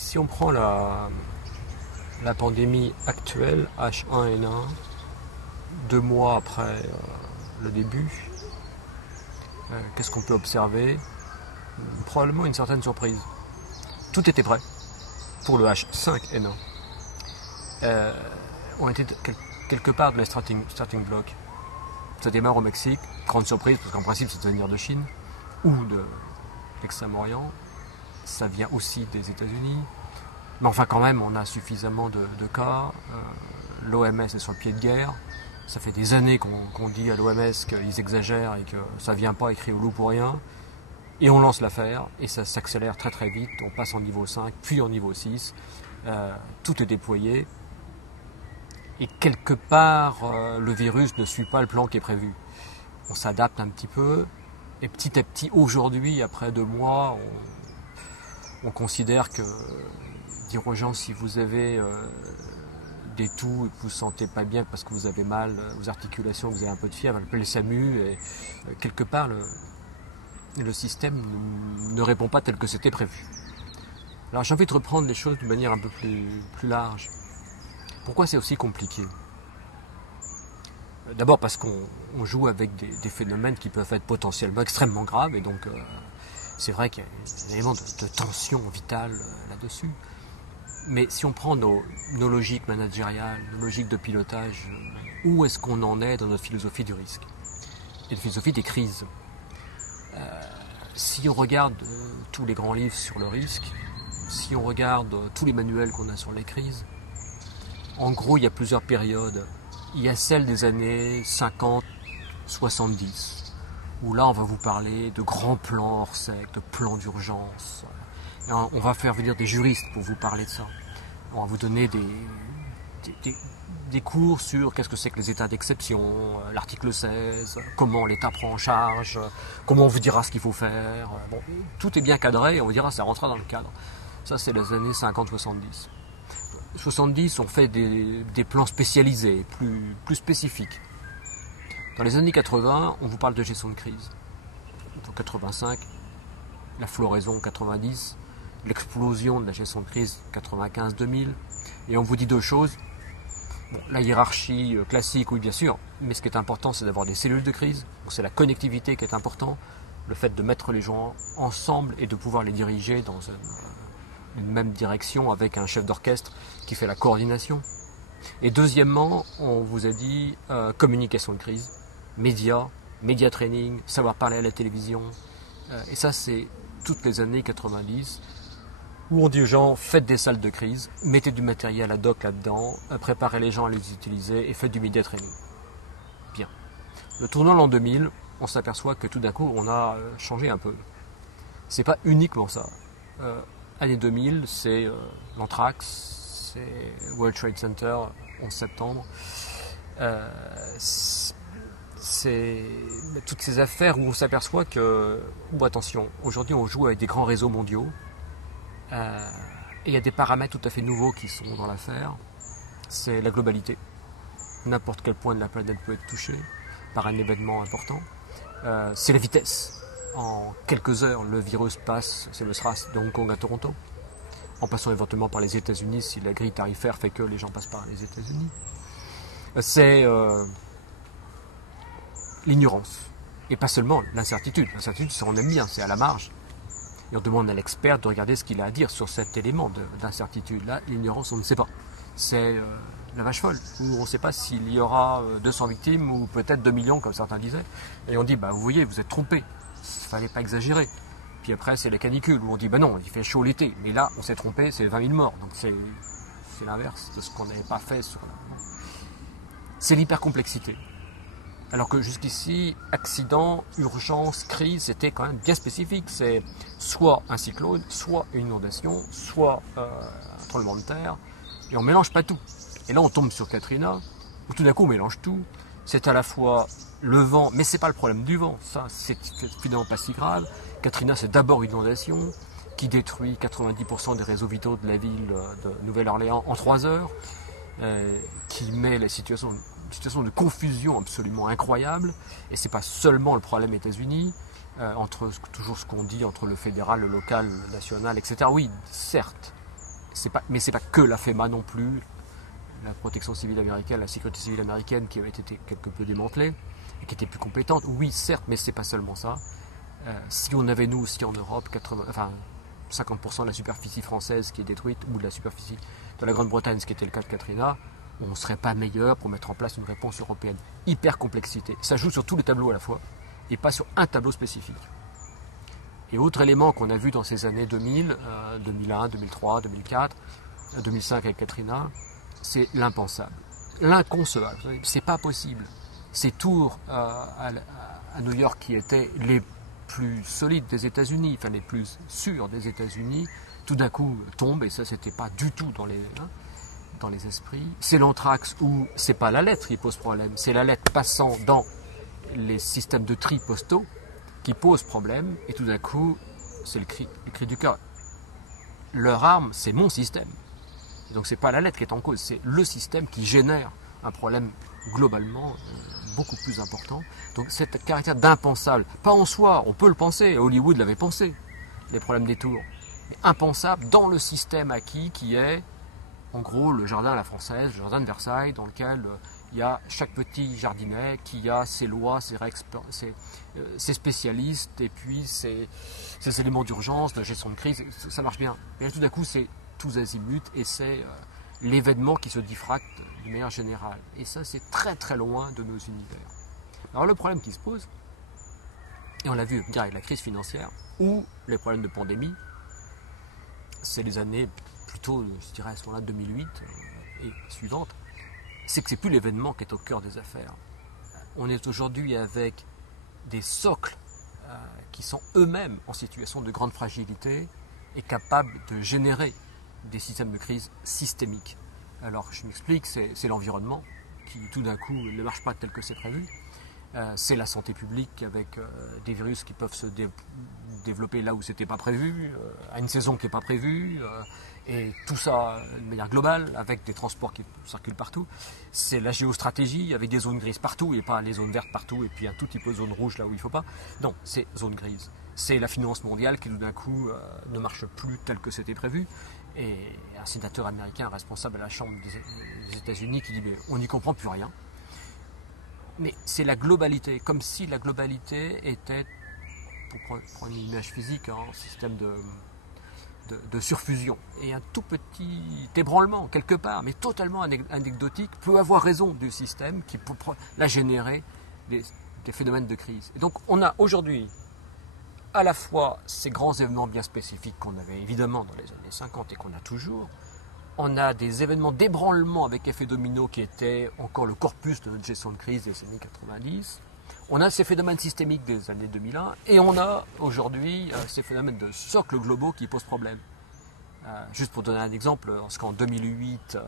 Si on prend la pandémie actuelle, H1N1, 2 mois après le début, qu'est-ce qu'on peut observer? Probablement une certaine surprise. Tout était prêt pour le H5N1. On était quelque part dans les starting blocks. Ça démarre au Mexique, grande surprise, parce qu'en principe, ça doit venir de Chine ou de l'Extrême-Orient. Ça vient aussi des États-Unis. Mais enfin, quand même, on a suffisamment de cas. L'OMS est sur le pied de guerre. Ça fait des années qu'on dit à l'OMS qu'ils exagèrent et que ça ne vient pas écrit au loup pour rien. Et on lance l'affaire et ça s'accélère très très vite. On passe en niveau 5, puis en niveau 6. Tout est déployé. Et quelque part, le virus ne suit pas le plan qui est prévu. On s'adapte un petit peu. Et petit à petit, aujourd'hui, après 2 mois, on considère que dire aux gens si vous avez des toux et que vous ne sentez pas bien parce que vous avez mal aux articulations, que vous avez un peu de fièvre, appelez le SAMU. Et quelque part, le système ne répond pas tel que c'était prévu. Alors j'ai envie de reprendre les choses d'une manière un peu plus large. Pourquoi c'est aussi compliqué? D'abord parce qu'on joue avec des phénomènes qui peuvent être potentiellement extrêmement graves et donc c'est vrai qu'il y a un élément de tension vitale là-dessus. Mais si on prend nos logiques managériales, nos logiques de pilotage, où est-ce qu'on en est dans notre philosophie du risque et la philosophie des crises? Si on regarde tous les grands livres sur le risque, si on regarde tous les manuels qu'on a sur les crises, en gros, il y a plusieurs périodes. Il y a celle des années 50, 70, où là, on va vous parler de grands plans hors sec, de plans d'urgence. On va faire venir des juristes pour vous parler de ça. On va vous donner des cours sur qu'est-ce que c'est que les états d'exception, l'article 16, comment l'État prend en charge, comment on vous dira ce qu'il faut faire. Bon, tout est bien cadré et on vous dira ça rentrera dans le cadre. Ça, c'est les années 50-70. 70, on fait des plans spécialisés, plus spécifiques. Dans les années 80, on vous parle de gestion de crise. En 85, la floraison 90, l'explosion de la gestion de crise 95-2000. Et on vous dit 2 choses. Bon, la hiérarchie classique, oui bien sûr, mais ce qui est important, c'est d'avoir des cellules de crise. Donc, c'est la connectivité qui est important, le fait de mettre les gens ensemble et de pouvoir les diriger dans une même direction avec un chef d'orchestre qui fait la coordination. Et deuxièmement, on vous a dit communication de crise, média training, savoir parler à la télévision. Et ça, c'est toutes les années 90 où on dit aux gens, faites des salles de crise, mettez du matériel ad hoc là-dedans, préparez les gens à les utiliser et faites du média training. Bien. Le tournant l'an 2000, on s'aperçoit que tout d'un coup, on a changé un peu. C'est pas uniquement ça. Année 2000, c'est l'anthrax, c'est World Trade Center, 11 septembre. C'est toutes ces affaires où on s'aperçoit que, attention, aujourd'hui on joue avec des grands réseaux mondiaux et il y a des paramètres tout à fait nouveaux qui sont dans l'affaire. C'est la globalité. N'importe quel point de la planète peut être touché par un événement important. C'est la vitesse. En quelques heures, le virus passe, c'est le SRAS de Hong Kong à Toronto, en passant éventuellement par les États-Unis si la grille tarifaire fait que les gens passent par les États-Unis. C'est l'ignorance, et pas seulement l'incertitude. L'incertitude, on aime bien, c'est à la marge. Et on demande à l'expert de regarder ce qu'il a à dire sur cet élément d'incertitude. Là, l'ignorance, on ne sait pas. C'est la vache folle, où on ne sait pas s'il y aura 200 victimes ou peut-être 2 millions, comme certains disaient. Et on dit, vous voyez, vous êtes trompés. Il ne fallait pas exagérer. Puis après, c'est la canicule, où on dit, non, il fait chaud l'été. Mais là, on s'est trompé, c'est 20 000 morts. Donc c'est l'inverse de ce qu'on n'avait pas fait. C'est l'hypercomplexité. Alors que jusqu'ici, accident, urgence, crise, c'était quand même bien spécifique. C'est soit un cyclone, soit une inondation, soit un tremblement de terre. Et on ne mélange pas tout. Et là, on tombe sur Katrina, où tout d'un coup, on mélange tout. C'est à la fois le vent, mais ce n'est pas le problème du vent. Ça, c'est finalement pas si grave. Katrina, c'est d'abord une inondation qui détruit 90% des réseaux vitaux de la ville de Nouvelle-Orléans en 3 heures, qui met la situation de confusion absolument incroyable. Et ce n'est pas seulement le problème États-Unis, entre toujours ce qu'on dit entre le fédéral, le local, le national, etc. Oui, certes, mais c'est pas que la FEMA non plus, la protection civile américaine, la sécurité civile américaine qui avait été quelque peu démantelée et qui était plus compétente. Oui, certes, mais c'est pas seulement ça. Si on avait nous aussi en Europe 50% de la superficie française qui est détruite, ou de la superficie de la Grande-Bretagne, ce qui était le cas de Katrina, on ne serait pas meilleur pour mettre en place une réponse européenne. Hyper complexité. Ça joue sur tous les tableaux à la fois, et pas sur un tableau spécifique. Et autre élément qu'on a vu dans ces années 2000, 2001, 2003, 2004, 2005 avec Katrina, c'est l'impensable, l'inconcevable. C'est pas possible. Ces tours à New York qui étaient les plus solides des États-Unis, enfin les plus sûrs des États-Unis, tout d'un coup tombent, et ça c'était pas du tout dans les esprits. C'est l'anthrax où c'est pas la lettre qui pose problème, c'est la lettre passant dans les systèmes de tri postaux qui pose problème, et tout d'un coup c'est le cri du cœur. Leur arme, c'est mon système. Et donc c'est pas la lettre qui est en cause, c'est le système qui génère un problème globalement beaucoup plus important. Donc cet caractère d'impensable, pas en soi, on peut le penser, Hollywood l'avait pensé, les problèmes des tours, mais impensable dans le système acquis qui est en gros le jardin à la française, le jardin de Versailles, dans lequel il y a chaque petit jardinet qui a ses lois, ses règles, ses spécialistes, et puis ses éléments d'urgence, de gestion de crise, ça marche bien. Et là tout d'un coup c'est tous azimuts, et c'est l'événement qui se diffracte de manière générale. Et ça, c'est très très loin de nos univers. Alors le problème qui se pose, et on l'a vu venir avec la crise financière, ou les problèmes de pandémie, c'est les années plutôt, je dirais à ce moment-là, 2008 et suivantes, c'est que c'est plus l'événement qui est au cœur des affaires. On est aujourd'hui avec des socles qui sont eux-mêmes en situation de grande fragilité et capables de générer des systèmes de crise systémiques. Alors je m'explique, c'est l'environnement qui tout d'un coup ne marche pas tel que c'est prévu. C'est la santé publique avec des virus qui peuvent se développer là où c'était pas prévu, à une saison qui n'est pas prévue, et tout ça de manière globale avec des transports qui circulent partout. C'est la géostratégie avec des zones grises partout et pas les zones vertes partout et puis un tout petit peu de zone rouge là où il ne faut pas. Non, c'est zone grise. C'est la finance mondiale qui tout d'un coup ne marche plus tel que c'était prévu. Et un sénateur américain responsable à la Chambre des États-Unis qui dit mais on n'y comprend plus rien. Mais c'est la globalité, comme si la globalité était, pour prendre une image physique, un système de surfusion. Et un tout petit ébranlement, quelque part, mais totalement anecdotique, peut avoir raison du système qui peut la générer des phénomènes de crise. Et donc on a aujourd'hui à la fois ces grands événements bien spécifiques qu'on avait évidemment dans les années 50 et qu'on a toujours. On a des événements d'ébranlement avec effet domino qui étaient encore le corpus de notre gestion de crise des années 90. On a ces phénomènes systémiques des années 2001 et on a aujourd'hui ces phénomènes de socles globaux qui posent problème. Juste pour donner un exemple, en 2008,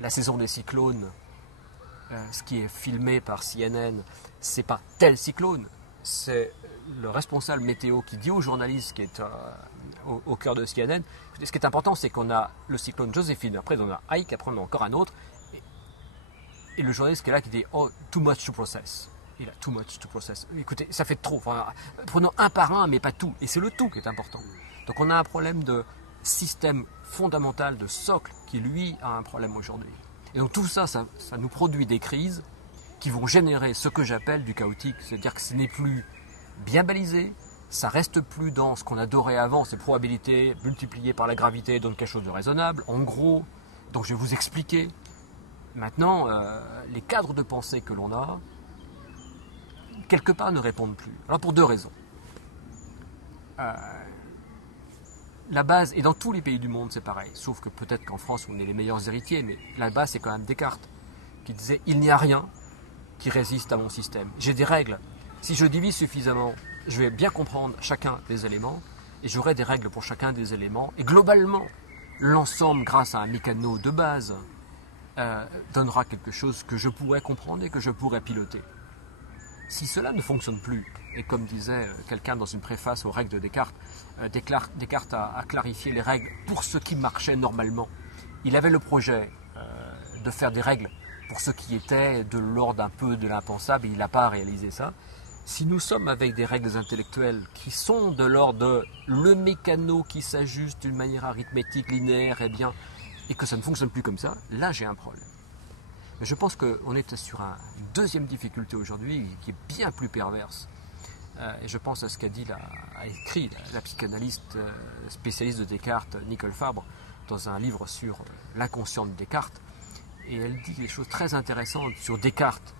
la saison des cyclones, ce qui est filmé par CNN, c'est pas tel cyclone, c'est le responsable météo qui dit au journaliste qui est au cœur de CNN, ce qui est important, c'est qu'on a le cyclone Joséphine, après on a Ike, après on a encore un autre, et le journaliste qui est là qui dit « Oh, too much to process ». Il a « too much to process ». Écoutez, ça fait trop. Enfin, prenons un par un, mais pas tout. Et c'est le tout qui est important. Donc on a un problème de système fondamental, de socle, qui lui a un problème aujourd'hui. Et donc tout ça, ça nous produit des crises qui vont générer ce que j'appelle du chaotique. C'est-à-dire que ce n'est plus bien balisé, ça reste plus dans ce qu'on adorait avant, ces probabilités multipliées par la gravité donnent quelque chose de raisonnable. En gros, donc je vais vous expliquer. Maintenant, les cadres de pensée que l'on a, quelque part ne répondent plus. Alors pour deux raisons. La base, et dans tous les pays du monde c'est pareil, sauf que peut-être qu'en France on est les meilleurs héritiers, mais la base c'est quand même Descartes, qui disait « Il n'y a rien qui résiste à mon système. J'ai des règles. Si je divise suffisamment, je vais bien comprendre chacun des éléments, et j'aurai des règles pour chacun des éléments, et globalement, l'ensemble, grâce à un mécano de base, donnera quelque chose que je pourrais comprendre et que je pourrais piloter. Si cela ne fonctionne plus, et comme disait quelqu'un dans une préface aux règles de Descartes, Descartes a clarifié les règles pour ce qui marchait normalement. Il avait le projet de faire des règles pour ce qui était de l'ordre un peu de l'impensable, et il n'a pas réalisé ça. Si nous sommes avec des règles intellectuelles qui sont de l'ordre de le mécano qui s'ajuste d'une manière arithmétique linéaire, et que ça ne fonctionne plus comme ça, là j'ai un problème. Mais je pense qu'on est sur une deuxième difficulté aujourd'hui qui est bien plus perverse. Et je pense à ce a écrit la psychanalyste spécialiste de Descartes, Nicole Fabre, dans un livre sur l'inconscient de Descartes. Et elle dit des choses très intéressantes sur Descartes,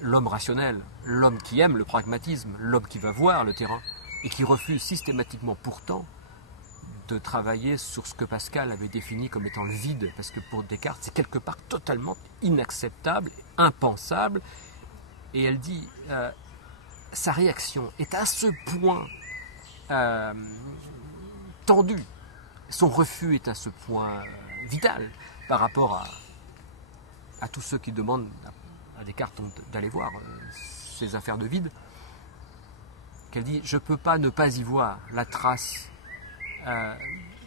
l'homme rationnel, l'homme qui aime le pragmatisme, l'homme qui va voir le terrain, et qui refuse systématiquement pourtant de travailler sur ce que Pascal avait défini comme étant le vide, parce que pour Descartes, c'est quelque part totalement inacceptable, impensable. Et elle dit, sa réaction est à ce point tendue, son refus est à ce point vital par rapport à tous ceux qui demandent à Descartes d'aller voir ces affaires de vide, qu'elle dit, je ne peux pas ne pas y voir la trace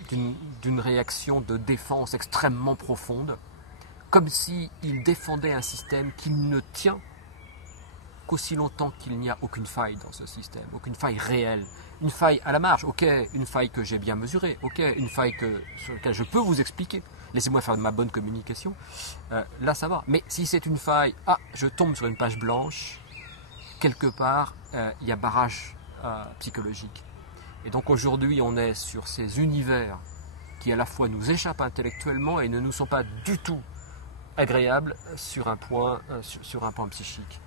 d'une réaction de défense extrêmement profonde, comme s'il défendait un système qui ne tient qu'aussi longtemps qu'il n'y a aucune faille dans ce système, aucune faille réelle, une faille à la marge, ok, une faille que j'ai bien mesurée, ok, une faille sur laquelle je peux vous expliquer, laissez-moi faire de ma bonne communication, là ça va. Mais si c'est une faille, je tombe sur une page blanche, quelque part, il y a barrage psychologique. Et donc aujourd'hui, on est sur ces univers qui à la fois nous échappent intellectuellement et ne nous sont pas du tout agréables sur un point psychique.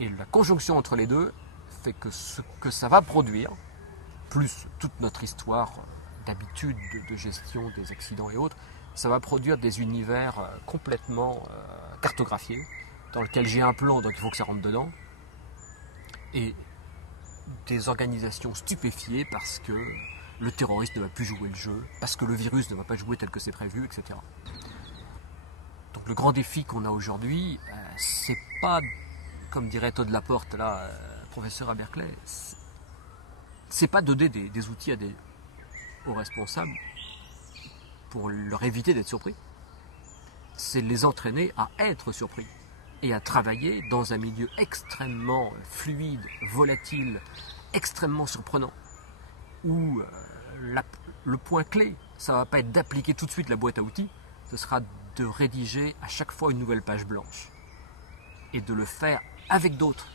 Et la conjonction entre les deux fait que ce que ça va produire, plus toute notre histoire d'habitude de gestion des accidents et autres, ça va produire des univers complètement cartographiés, dans lesquels j'ai un plan, donc il faut que ça rentre dedans, et des organisations stupéfiées parce que le terroriste ne va plus jouer le jeu, parce que le virus ne va pas jouer tel que c'est prévu, etc. Donc le grand défi qu'on a aujourd'hui, c'est pas, comme dirait Todd Laporte, là, professeur à Berkeley, c'est pas donner des outils aux responsables pour leur éviter d'être surpris. C'est les entraîner à être surpris et à travailler dans un milieu extrêmement fluide, volatile, extrêmement surprenant, où le point clé, ça ne va pas être d'appliquer tout de suite la boîte à outils, ce sera de rédiger à chaque fois une nouvelle page blanche et de le faire avec d'autres,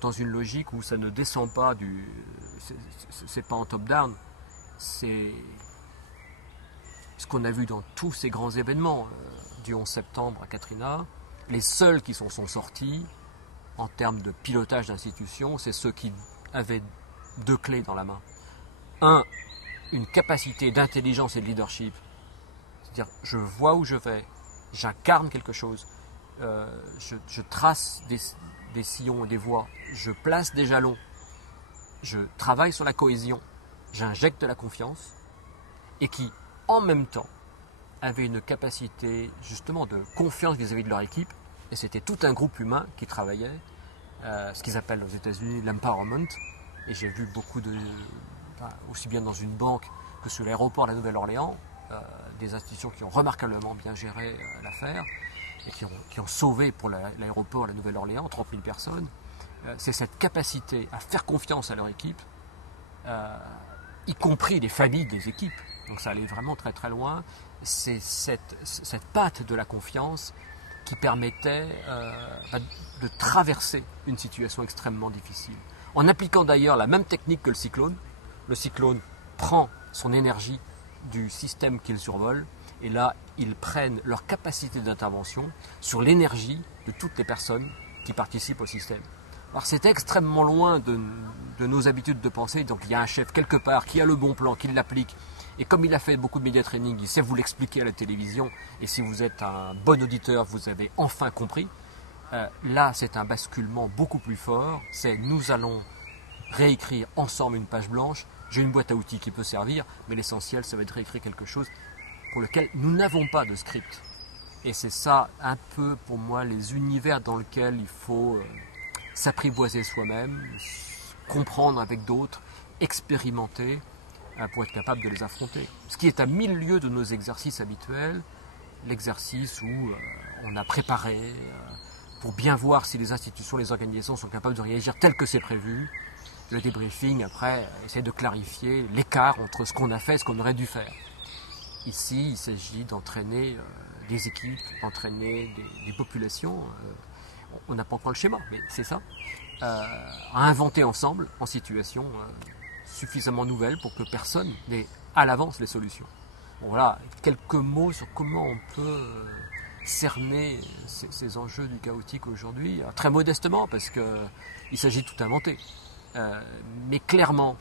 dans une logique où ça ne descend pas c'est pas en top-down, c'est ce qu'on a vu dans tous ces grands événements du 11 septembre à Katrina. Les seuls qui sont sortis en termes de pilotage d'institutions, c'est ceux qui avaient deux clés dans la main. Une capacité d'intelligence et de leadership, c'est-à-dire je vois où je vais, j'incarne quelque chose, je trace des sillons et des voies, je place des jalons, je travaille sur la cohésion, j'injecte de la confiance, et qui, en même temps, avaient une capacité justement de confiance vis-à-vis de leur équipe, et c'était tout un groupe humain qui travaillait, ce qu'ils appellent aux États-Unis l'empowerment, et j'ai vu beaucoup aussi bien dans une banque que sur l'aéroport de la Nouvelle-Orléans, des institutions qui ont remarquablement bien géré l'affaire, et qui ont sauvé pour l'aéroport de la Nouvelle-Orléans 30 000 personnes. C'est cette capacité à faire confiance à leur équipe, y compris les familles des équipes, donc ça allait vraiment très très loin. C'est cette patte de la confiance qui permettait de traverser une situation extrêmement difficile. En appliquant d'ailleurs la même technique que le cyclone prend son énergie du système qu'il survole, et là, ils prennent leur capacité d'intervention sur l'énergie de toutes les personnes qui participent au système. Alors c'est extrêmement loin de nos habitudes de pensée, donc il y a un chef quelque part qui a le bon plan, qui l'applique, et comme il a fait beaucoup de média training, il sait vous l'expliquer à la télévision, et si vous êtes un bon auditeur, vous avez enfin compris. Là, c'est un basculement beaucoup plus fort, c'est nous allons réécrire ensemble une page blanche, j'ai une boîte à outils qui peut servir, mais l'essentiel, ça va être réécrire quelque chose pour lequel nous n'avons pas de script. Et c'est ça, un peu, pour moi, les univers dans lesquels il faut s'apprivoiser soi-même, comprendre avec d'autres, expérimenter, pour être capable de les affronter. Ce qui est à 1000 lieues de nos exercices habituels, l'exercice où on a préparé pour bien voir si les institutions, les organisations sont capables de réagir tel que c'est prévu. Le débriefing, après, essaie de clarifier l'écart entre ce qu'on a fait et ce qu'on aurait dû faire. Ici, il s'agit d'entraîner des équipes, d'entraîner des populations. On n'a pas encore le schéma, mais c'est ça. À inventer ensemble, en situation suffisamment nouvelle pour que personne n'ait à l'avance les solutions. Bon, voilà, quelques mots sur comment on peut cerner ces enjeux du chaotique aujourd'hui, très modestement, parce qu'il s'agit de tout inventer. Mais clairement,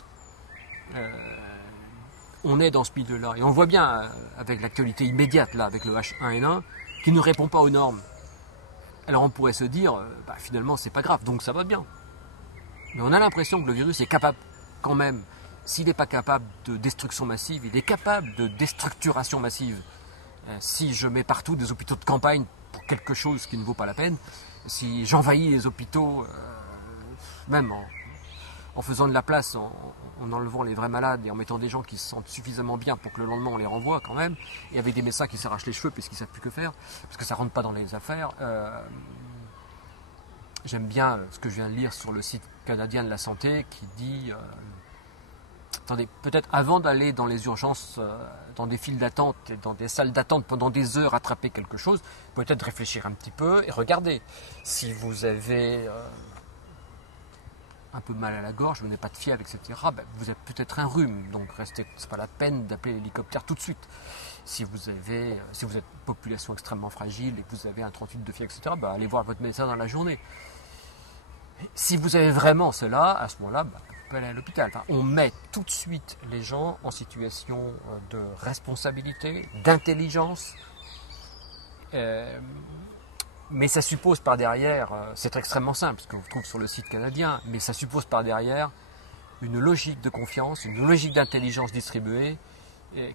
on est dans ce milieu-là. Et on voit bien, avec l'actualité immédiate, là, avec le H1N1, qui ne répond pas aux normes. Alors on pourrait se dire, finalement, c'est pas grave, donc ça va bien. Mais on a l'impression que le virus est capable, quand même, s'il n'est pas capable de destruction massive, il est capable de déstructuration massive. Si je mets partout des hôpitaux de campagne pour quelque chose qui ne vaut pas la peine, si j'envahis les hôpitaux, même en faisant de la place, en enlevant les vrais malades et en mettant des gens qui se sentent suffisamment bien pour que le lendemain on les renvoie quand même, et avec des médecins qui s'arrachent les cheveux puisqu'ils ne savent plus que faire, parce que ça ne rentre pas dans les affaires. J'aime bien ce que je viens de lire sur le site canadien de la santé qui dit attendez, peut-être avant d'aller dans les urgences, dans des files d'attente et dans des salles d'attente pendant des heures attraper quelque chose, peut-être réfléchir un petit peu et regarder. Si vous avez un peu mal à la gorge, vous n'avez pas de fièvre, etc., vous avez peut-être un rhume, donc c'est pas la peine d'appeler l'hélicoptère tout de suite. Si vous êtes population extrêmement fragile et que vous avez un 38 de fièvre, etc., allez voir votre médecin dans la journée. Si vous avez vraiment cela, à ce moment-là, vous pouvez aller à l'hôpital. Enfin, on met tout de suite les gens en situation de responsabilité, d'intelligence, mais ça suppose par derrière, c'est extrêmement simple, ce que vous trouvez sur le site canadien, mais ça suppose par derrière une logique de confiance, une logique d'intelligence distribuée,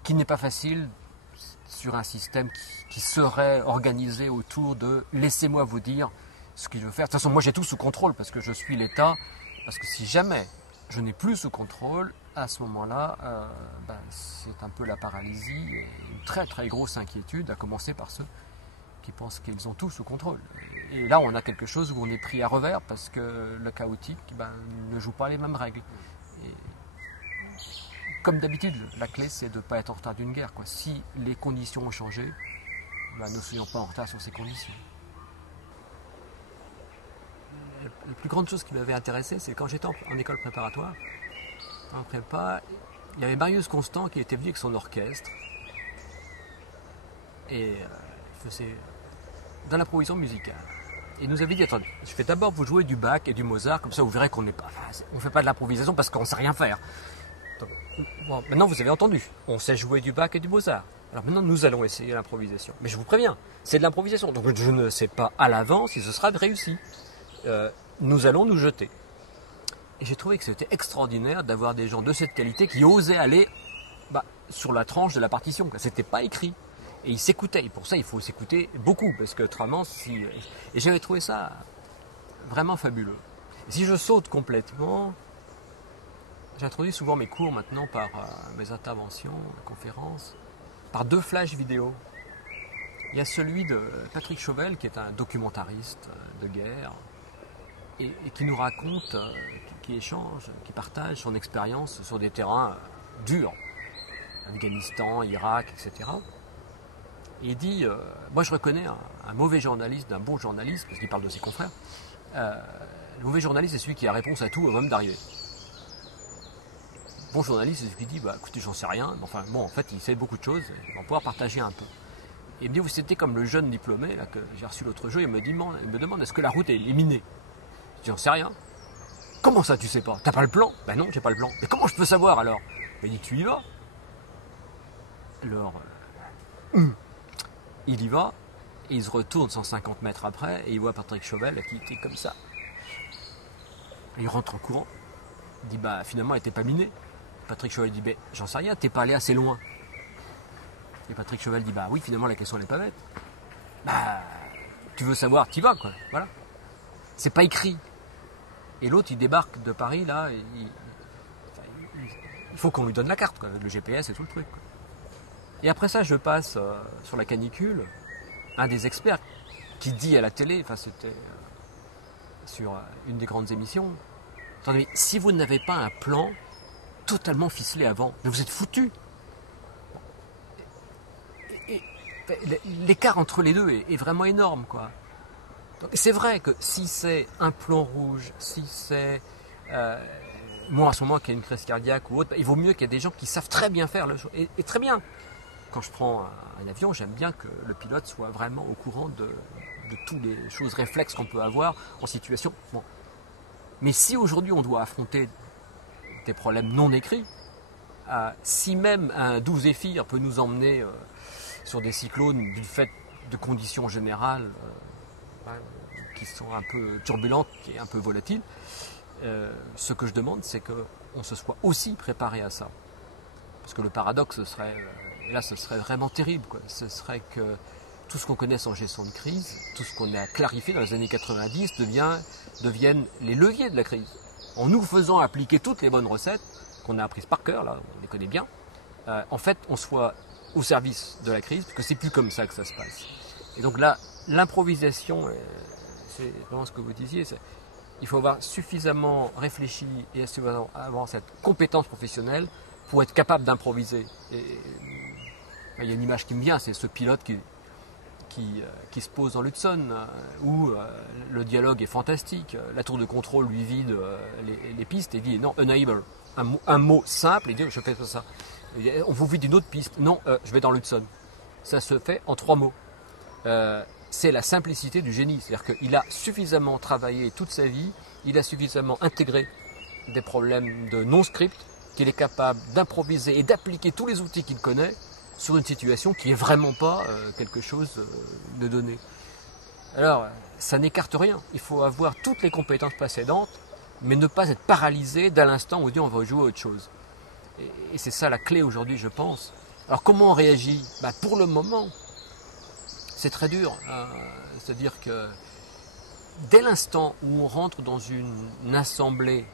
qui n'est pas facile sur un système qui serait organisé autour de « laissez-moi vous dire ce qu'il veut faire ». De toute façon, moi j'ai tout sous contrôle parce que je suis l'État, parce que si jamais je n'ai plus sous contrôle, à ce moment-là, c'est un peu la paralysie et une très très grosse inquiétude, à commencer par ceux qui pensent qu'ils ont tout sous contrôle. Et là, on a quelque chose où on est pris à revers parce que le chaotique ne joue pas les mêmes règles. Et comme d'habitude, la clé, c'est de ne pas être en retard d'une guerre. Si les conditions ont changé, ne soyons pas en retard sur ces conditions. La plus grande chose qui m'avait intéressé, c'est quand j'étais en école préparatoire, en prépa, il y avait Marius Constant qui était venu avec son orchestre et il faisait dans la provision musicale. Et il nous avait dit, attendez, je vais d'abord vous jouer du Bach et du Mozart, comme ça vous verrez qu'on n'est pas, on fait pas de l'improvisation parce qu'on ne sait rien faire. Donc, bon, maintenant vous avez entendu, on sait jouer du Bach et du Mozart. Alors maintenant nous allons essayer l'improvisation. Mais je vous préviens, c'est de l'improvisation, donc je ne sais pas à l'avance si ce sera réussi. Nous allons nous jeter. Et j'ai trouvé que c'était extraordinaire d'avoir des gens de cette qualité qui osaient aller sur la tranche de la partition. C'était pas écrit. Et ils s'écoutaient. Et pour ça, il faut s'écouter beaucoup. Parce que autrement, Et j'avais trouvé ça vraiment fabuleux. Et si je saute complètement, j'introduis souvent mes cours maintenant par mes interventions, mes conférences, par 2 flashs vidéo. Il y a celui de Patrick Chauvel, qui est un documentariste de guerre, et qui nous raconte, qui échange, qui partage son expérience sur des terrains durs, Afghanistan, Irak, etc. Et il dit, moi je reconnais un mauvais journaliste d'un bon journaliste, parce qu'il parle de ses confrères. Le mauvais journaliste, c'est celui qui a réponse à tout avant même d'arriver. Le bon journaliste, c'est celui qui dit, écoutez, j'en sais rien, mais enfin bon, en fait, il sait beaucoup de choses, il va pouvoir partager un peu. Et il me dit, vous c'était comme le jeune diplômé là, que j'ai reçu l'autre jour, il me demande est-ce que la route est éliminée. Je dis, j'en sais rien. Comment ça, tu sais pas? T'as pas le plan? Ben non, j'ai pas le plan. Mais comment je peux savoir alors? Il dit, tu y vas. Alors, il y va, et il se retourne 150 mètres après, et il voit Patrick Chauvel qui était comme ça. Et il rentre en courant. Il dit, finalement, elle n'était pas minée. Patrick Chauvel dit, j'en sais rien, t'es pas allé assez loin. Et Patrick Chauvel dit, oui, finalement, la question n'est pas bête. Tu veux savoir, t'y vas, quoi. Voilà. C'est pas écrit. Et l'autre, il débarque de Paris, là, et il faut qu'on lui donne la carte, quoi, avec le GPS et tout le truc, quoi. Et après ça, je passe sur la canicule. Un des experts qui dit à la télé, enfin c'était sur une des grandes émissions, attendez, si vous n'avez pas un plan totalement ficelé avant, mais vous êtes foutus. L'écart entre les deux est vraiment énorme, quoi. C'est vrai que si c'est un plan rouge, si c'est moi à ce moment qui a une crise cardiaque ou autre, il vaut mieux qu'il y ait des gens qui savent très bien faire le chose. Et très bien. Quand je prends un avion, j'aime bien que le pilote soit vraiment au courant de toutes les choses réflexes qu'on peut avoir en situation. Bon. Mais si aujourd'hui on doit affronter des problèmes non écrits, si même un doux zéphyr peut nous emmener sur des cyclones du fait de conditions générales qui sont un peu turbulentes et un peu volatiles, ce que je demande, c'est qu'on se soit aussi préparé à ça. Parce que le paradoxe, ce serait vraiment terrible, quoi. Ce serait que tout ce qu'on connaisse en gestion de crise, tout ce qu'on a clarifié dans les années 90 deviennent les leviers de la crise. En nous faisant appliquer toutes les bonnes recettes qu'on a apprises par cœur, là, on les connaît bien, en fait, on soit au service de la crise, parce que c'est plus comme ça que ça se passe. Et donc là, l'improvisation, c'est vraiment ce que vous disiez, il faut avoir suffisamment réfléchi et avoir cette compétence professionnelle pour être capable d'improviser. Et il y a une image qui me vient, c'est ce pilote qui se pose dans l'Hudson, où le dialogue est fantastique. La tour de contrôle lui vide les pistes et dit non, unable. Un mot simple, il dit je fais ça. On vous vide une autre piste. Non, je vais dans l'Hudson. Ça se fait en 3 mots. C'est la simplicité du génie. C'est-à-dire qu'il a suffisamment travaillé toute sa vie, il a suffisamment intégré des problèmes de non-script, qu'il est capable d'improviser et d'appliquer tous les outils qu'il connaît sur une situation qui n'est vraiment pas quelque chose de donné. Alors, ça n'écarte rien. Il faut avoir toutes les compétences précédentes, mais ne pas être paralysé dès l'instant où on dit on va jouer à autre chose. Et c'est ça la clé aujourd'hui, je pense. Alors, comment on réagit ? Pour le moment, c'est très dur. C'est-à-dire que dès l'instant où on rentre dans une assemblée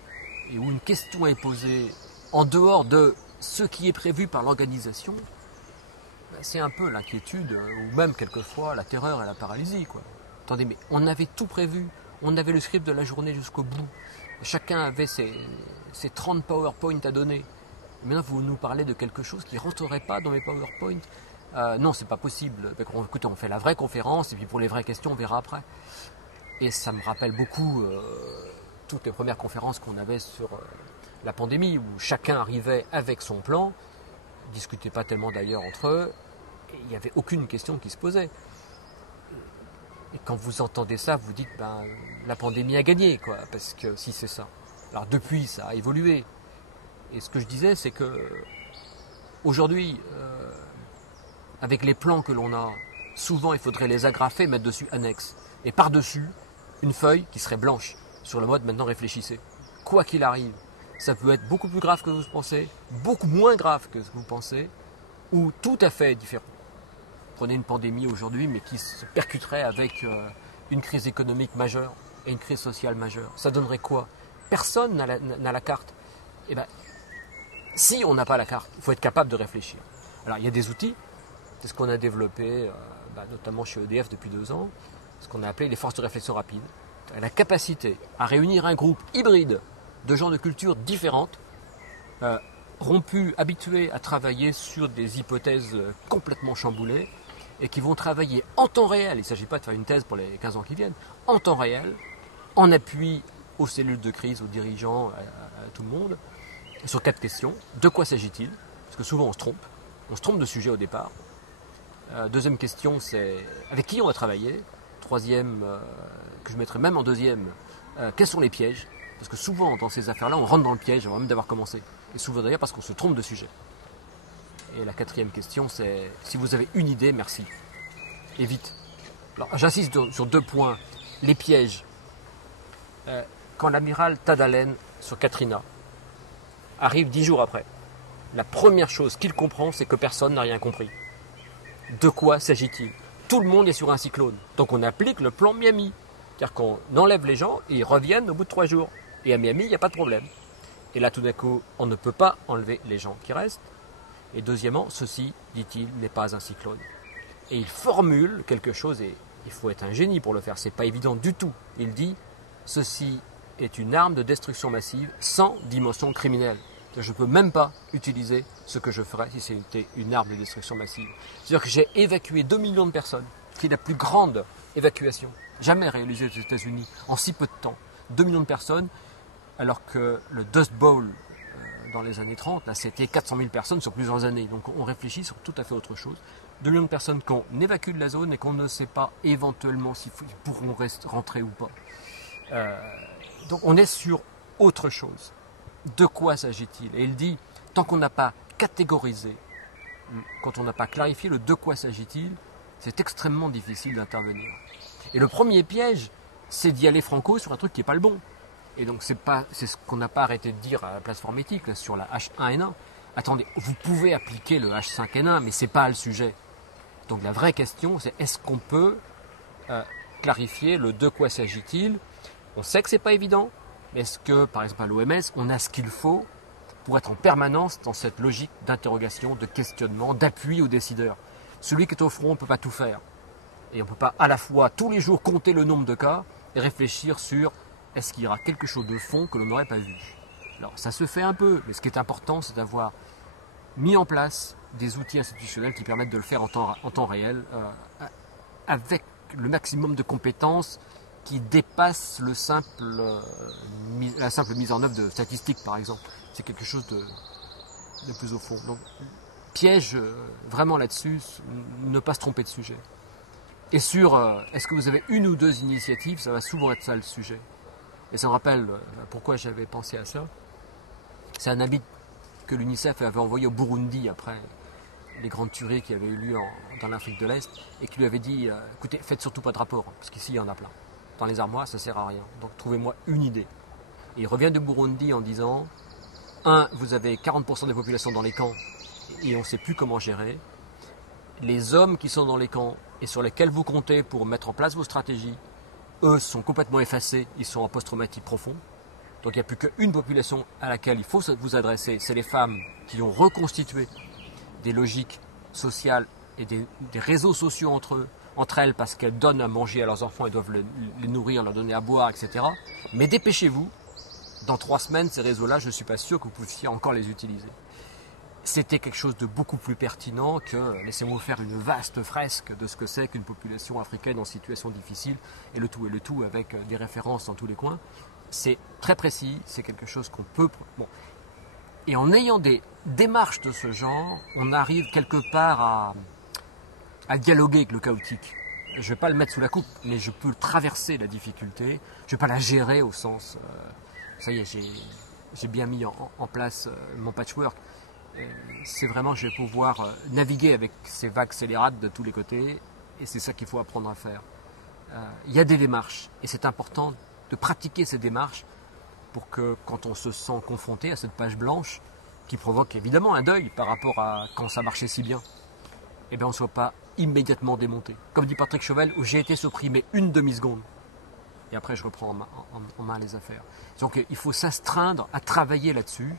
et où une question est posée en dehors de ce qui est prévu par l'organisation, c'est un peu l'inquiétude, ou même quelquefois la terreur et la paralysie, quoi. Attendez, mais on avait tout prévu, on avait le script de la journée jusqu'au bout, chacun avait ses 30 PowerPoint à donner. Maintenant, vous nous parlez de quelque chose qui ne rentrerait pas dans mes PowerPoint. Non, c'est pas possible. Écoutez, on fait la vraie conférence, et puis pour les vraies questions, on verra après. Et ça me rappelle beaucoup toutes les premières conférences qu'on avait sur la pandémie, où chacun arrivait avec son plan, ne discutait pas tellement d'ailleurs entre eux, et il n'y avait aucune question qui se posait. Et quand vous entendez ça, vous dites la pandémie a gagné, quoi, parce que si c'est ça. Alors depuis, ça a évolué. Et ce que je disais, c'est que aujourd'hui, avec les plans que l'on a, souvent il faudrait les agrafer, mettre dessus annexe. Et par-dessus, une feuille qui serait blanche, sur le mode maintenant réfléchissez. Quoi qu'il arrive, ça peut être beaucoup plus grave que vous pensez, beaucoup moins grave que ce que vous pensez, ou tout à fait différent. Prenez une pandémie aujourd'hui, mais qui se percuterait avec une crise économique majeure et une crise sociale majeure. Ça donnerait quoi ? Personne n'a la carte. Et si on n'a pas la carte, il faut être capable de réfléchir. Alors il y a des outils, c'est ce qu'on a développé, notamment chez EDF depuis 2 ans, ce qu'on a appelé les forces de réflexion rapide. La capacité à réunir un groupe hybride de gens de cultures différentes, rompus, habitués à travailler sur des hypothèses complètement chamboulées, et qui vont travailler en temps réel, il ne s'agit pas de faire une thèse pour les 15 ans qui viennent, en temps réel, en appui aux cellules de crise, aux dirigeants, à tout le monde, sur 4 questions. De quoi s'agit-il ? Parce que souvent on se trompe de sujet au départ. Deuxième question, c'est avec qui on va travailler ? Troisième, que je mettrais même en deuxième, quels sont les pièges ? Parce que souvent dans ces affaires-là, on rentre dans le piège avant même d'avoir commencé. Et souvent d'ailleurs parce qu'on se trompe de sujet. Et la 4e question, c'est si vous avez une idée, merci. Et vite. Alors j'insiste sur 2 points. Les pièges. Quand l'amiral Tadalen sur Katrina arrive 10 jours après, la première chose qu'il comprend, c'est que personne n'a rien compris. De quoi s'agit-il ? Tout le monde est sur un cyclone. Donc on applique le plan Miami. C'est-à-dire qu'on enlève les gens et ils reviennent au bout de 3 jours. Et à Miami, il n'y a pas de problème. Et là, tout d'un coup, on ne peut pas enlever les gens qui restent. Et deuxièmement, ceci, dit-il, n'est pas un cyclone. Et il formule quelque chose, et il faut être un génie pour le faire, c'est pas évident du tout. Il dit, ceci est une arme de destruction massive sans dimension criminelle. Je ne peux même pas utiliser ce que je ferais si c'était une arme de destruction massive. C'est-à-dire que j'ai évacué 2 millions de personnes, qui est la plus grande évacuation jamais réalisée aux États-Unis en si peu de temps. 2 millions de personnes, alors que le Dust Bowl dans les années 30, là, c'était 400 000 personnes sur plusieurs années. Donc on réfléchit sur tout à fait autre chose. 2 millions de personnes qu'on évacue de la zone et qu'on ne sait pas éventuellement s'ils pourront rentrer ou pas. Donc on est sur autre chose. De quoi s'agit-il? Et il dit, tant qu'on n'a pas catégorisé, quand on n'a pas clarifié le de quoi s'agit-il, c'est extrêmement difficile d'intervenir. Et le premier piège, c'est d'y aller franco sur un truc qui n'est pas le bon. Et donc c'est ce qu'on n'a pas arrêté de dire à la plateforme éthique là, sur la H1N1. Attendez, vous pouvez appliquer le H5N1, mais ce n'est pas le sujet. Donc la vraie question, c'est est-ce qu'on peut clarifier le de quoi s'agit-il? On sait que ce n'est pas évident, mais est-ce que, par exemple à l'OMS, on a ce qu'il faut pour être en permanence dans cette logique d'interrogation, de questionnement, d'appui aux décideurs? Celui qui est au front ne peut pas tout faire. Et on ne peut pas à la fois tous les jours compter le nombre de cas et réfléchir sur est-ce qu'il y aura quelque chose de fond que l'on n'aurait pas vu. Alors ça se fait un peu, mais ce qui est important, c'est d'avoir mis en place des outils institutionnels qui permettent de le faire en temps réel, avec le maximum de compétences qui dépassent la simple mise en œuvre de statistiques, par exemple. C'est quelque chose de plus au fond. Donc, piège vraiment là-dessus, ne pas se tromper de sujet. Et sur est-ce que vous avez une ou deux initiatives, ça va souvent être ça le sujet. Et ça me rappelle pourquoi j'avais pensé à ça. C'est un habit que l'UNICEF avait envoyé au Burundi après les grandes tueries qui avaient eu lieu dans l'Afrique de l'Est et qui lui avait dit écoutez, faites surtout pas de rapport, parce qu'ici il y en a plein. Dans les armoires, ça sert à rien. Donc trouvez-moi une idée. Et il revient du Burundi en disant vous avez 40% des populations dans les camps et on ne sait plus comment gérer. Les hommes qui sont dans les camps et sur lesquels vous comptez pour mettre en place vos stratégies, eux sont complètement effacés, ils sont en post-traumatique profond. Donc il n'y a plus qu'une population à laquelle il faut vous adresser, c'est les femmes qui ont reconstitué des logiques sociales et des réseaux sociaux entre elles parce qu'elles donnent à manger à leurs enfants et doivent les nourrir, leur donner à boire, etc. Mais dépêchez-vous, dans 3 semaines, ces réseaux-là, je ne suis pas sûr que vous puissiez encore les utiliser. C'était quelque chose de beaucoup plus pertinent que laissez-moi faire une vaste fresque de ce que c'est qu'une population africaine en situation difficile et le tout avec des références dans tous les coins. C'est très précis, c'est quelque chose qu'on peut... Bon. Et en ayant des démarches de ce genre, on arrive quelque part à dialoguer avec le chaotique. Je ne vais pas le mettre sous la coupe, mais je peux traverser la difficulté, je ne vais pas la gérer au sens... ça y est, j'ai bien mis en place mon patchwork. C'est vraiment, je vais pouvoir naviguer avec ces vagues scélérates de tous les côtés, et c'est ça qu'il faut apprendre à faire. Il y a des démarches, et c'est important de pratiquer ces démarches pour que quand on se sent confronté à cette page blanche, qui provoque évidemment un deuil par rapport à quand ça marchait si bien, eh bien on ne soit pas immédiatement démonté. Comme dit Patrick Chauvel, où j'ai été supprimé une demi-seconde, et après je reprends en main les affaires. Donc il faut s'astreindre à travailler là-dessus.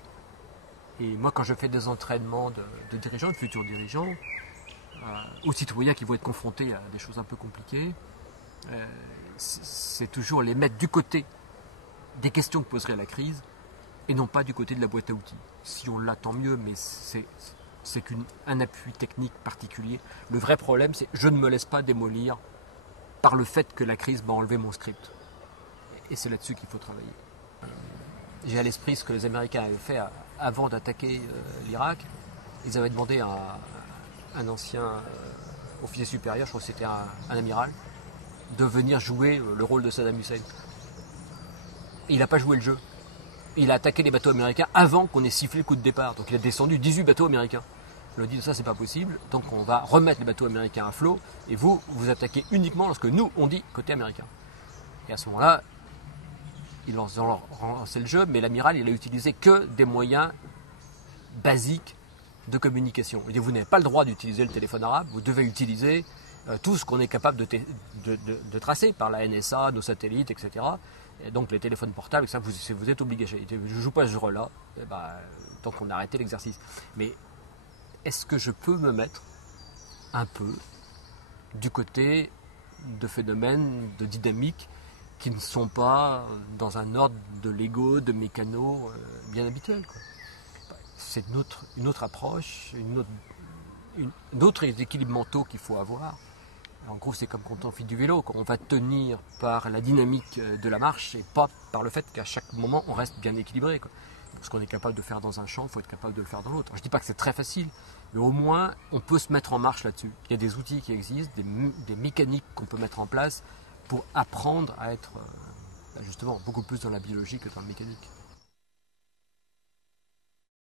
Et moi, quand je fais des entraînements de dirigeants, de futurs dirigeants, aux citoyens qui vont être confrontés à des choses un peu compliquées, c'est toujours les mettre du côté des questions que poserait la crise et non pas du côté de la boîte à outils. Si on l'a, tant mieux, mais c'est qu'un appui technique particulier. Le vrai problème, c'est que je ne me laisse pas démolir par le fait que la crise m'a enlevé mon script. Et c'est là-dessus qu'il faut travailler. J'ai à l'esprit ce que les Américains avaient fait avant d'attaquer l'Irak. Ils avaient demandé à un ancien officier supérieur, je crois que c'était un amiral, de venir jouer le rôle de Saddam Hussein. Et il n'a pas joué le jeu. Il a attaqué les bateaux américains avant qu'on ait sifflé le coup de départ. Donc il a descendu 18 bateaux américains. Il a dit ça c'est pas possible, donc on va remettre les bateaux américains à flot et vous attaquez uniquement lorsque nous on dit côté américain. Et à ce moment-là, ils ont lancé le jeu, mais l'amiral il a utilisé que des moyens basiques de communication. Il dit vous n'avez pas le droit d'utiliser le téléphone arabe, vous devez utiliser tout ce qu'on est capable de tracer par la NSA, nos satellites, etc. Et donc les téléphones portables, ça, vous êtes obligé. Je ne joue pas ce jeu-là, tant qu'on a arrêté l'exercice. Mais est-ce que je peux me mettre un peu du côté de phénomènes, de dynamiques qui ne sont pas dans un ordre de Lego, de mécano bien habituel, quoi. C'est une autre approche, d'autres équilibres mentaux qu'il faut avoir. En gros, c'est comme quand on fait du vélo, quand on va tenir par la dynamique de la marche et pas par le fait qu'à chaque moment on reste bien équilibré, quoi. Ce qu'on est capable de faire dans un champ, il faut être capable de le faire dans l'autre. Je ne dis pas que c'est très facile, mais au moins on peut se mettre en marche là-dessus. Il y a des outils qui existent, des mécaniques qu'on peut mettre en place pour apprendre à être justement beaucoup plus dans la biologie que dans le mécanique.